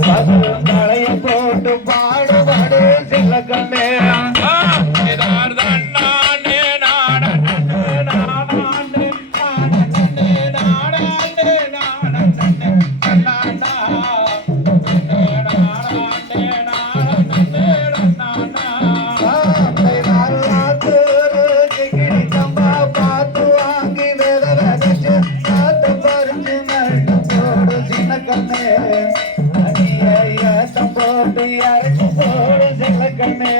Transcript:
தலையை போட்டு பாடுபாடு சில கண்ணே கண்ணே போடு செல்ல கண்ணே.